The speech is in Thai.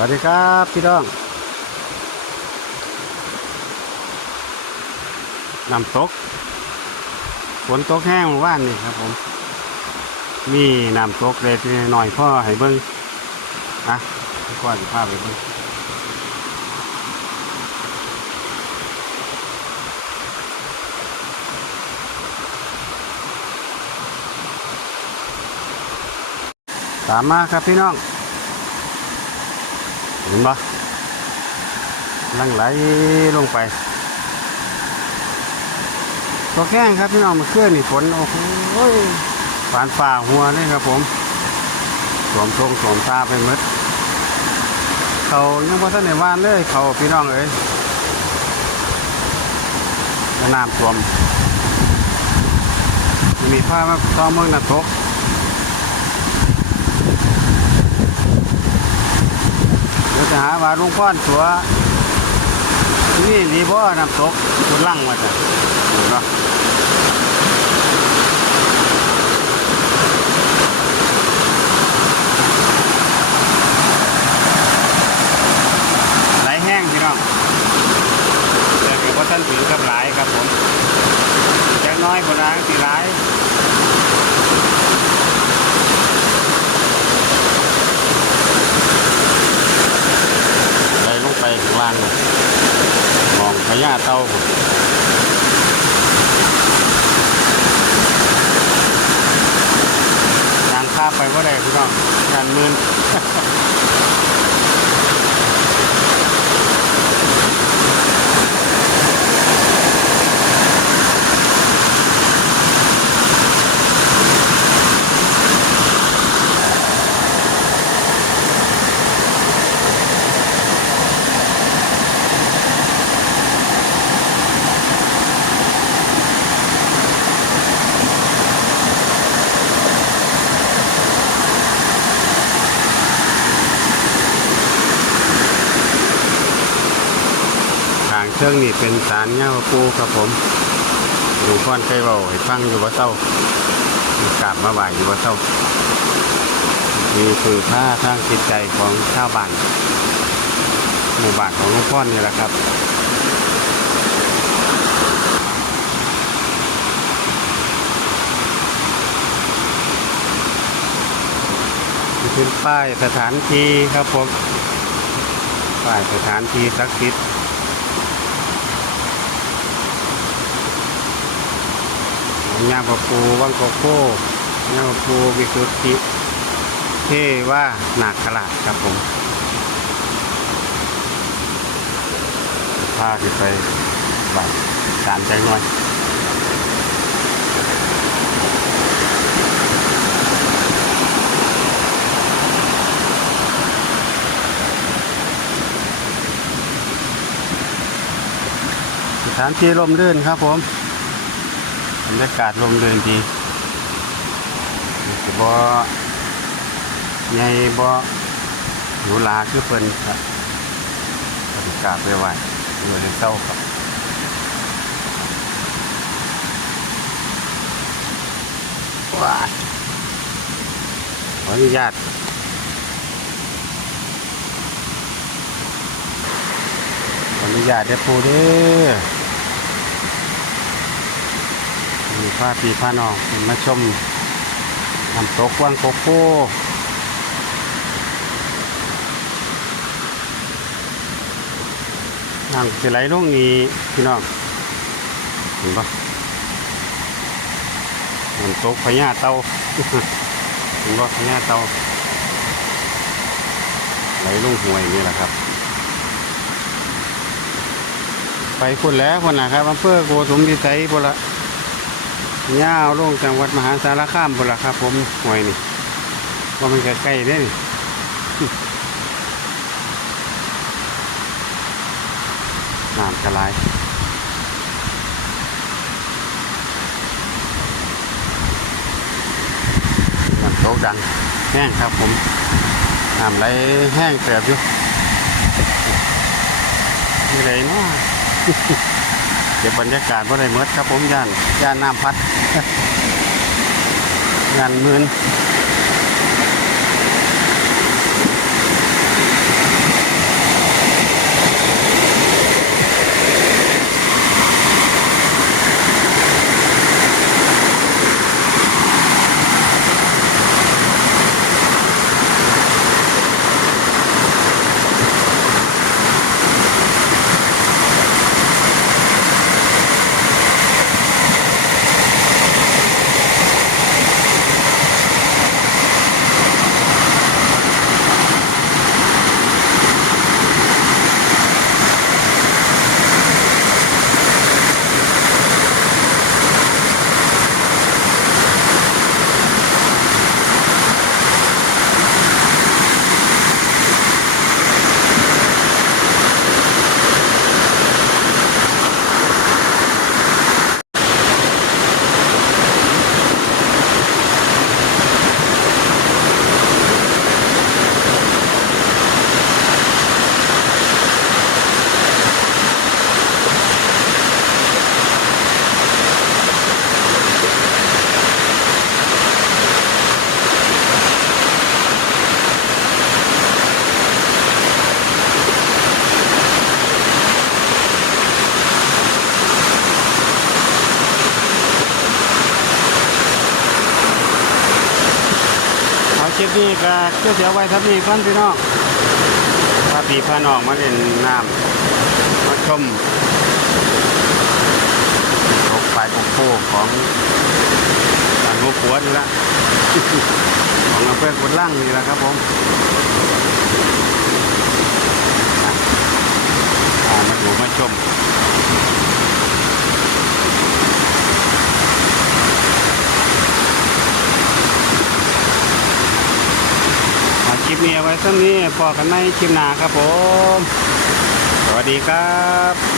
วัสดีครับพี่น้องน้ำตก ฝนตกแห้งเมื่อว่านนี่ครับผม มีน้ำตกเลยทีหน่อยพ่อให้เบิ้งนะก่อนภาพไปเบิ้งตามมาครับพี่น้อง เห็นปะลังไหลลงไปตัวแข้งครับพี่น้องมาเคลื่อนนี่ฝนโอ้โหฝานฝ่าหัวนี่ครับผมสวมทรงสวมตาไปหมดเขายังพอท่านในว่านเลยเขาพี่น้องเอ้ยน้ำท่วมมีผ้ามาซ้อมเมืองน้ำตก เดี๋ยว จะหาว่าลุงพ่อนตัวนี่ดีบ่น้ำตกคุณลั่งมาจ้ะเห็นปะไหลแห้งพี่น้องแต่เกิดว่าท่านถือกับหลายครับผมจักน้อยคนร้างสีหลาย ไหลลงไป ข้างล่างมองพญาเต่ากางข้าไปว่าได้พี่น้องกานมืน ทางเชิงนี่เป็นสารเงาปูครับผมหลวงพ่อเคยบอกให้ฟังอยู่ว่าเศร้ากราบมาไหวอยู่ว่าเศร้ามีคือผ้าทางจิตใจของชาวบ้านหมู่บ้านของหลวงพ่อนี่แหละครับนี่เป็นป้ายสถานที่ครับผมป้ายสถานที่ศักดิ์สิทธิ์ของ ยางปะปูวังโกโก้ยางปะปูวิสุทธิเทว่านาคราชครับผมพาขึ้นไปบ้านสามใจหน่อยสถานที่ลมรื่นครับผม บรรยากาศลมรื่นดีบ่ใหญ่บ่หรูหราคือเพิ่นครับบรรยากาศไปไหวอยู่ในเศร้าครับว้าขออนุญาตขออนุญาตเด้อปูเด้อ มีผ้าปีผ้านอกเห็นมาชมน้ำตกวังโกโก้น้ำจะไหลลงนี้พี่น้องเห็นปะน้ำตกพญาเตาเห็นปะพญาเตาไหลลงห่วยนี่แหละครับไปคนแล้วคนนะครับอำเภอโกสุมพิสัยพนละ ยาวลงจังหวัดมหาสารคามบุนละครับผมห่วยนี่ว่ามันใกล้ๆเด้นี่น้ำกระไรน้ำโตดังแห้งครับผมน้ำไหลแห้งเติบอยู่นี่เลยเนาะ ก็บบรรยากาศบ่ได้เมดครับผมย่านย่านน้ำพัดย่านมืน ก็ก็เสียไว้ทับนี้ก่อนพี่น้องพาพี่พาน้องมาเล่นน้ำมาชมตกปลายโค้ของทางหัวขวดนี่ละของอำเภอกุดล่างนี่ละครับผมมาดูมาชม เอา คลิปนี้เอาไว้สักนี้พอกันในคลิปหน้าครับผม สวัสดีครับ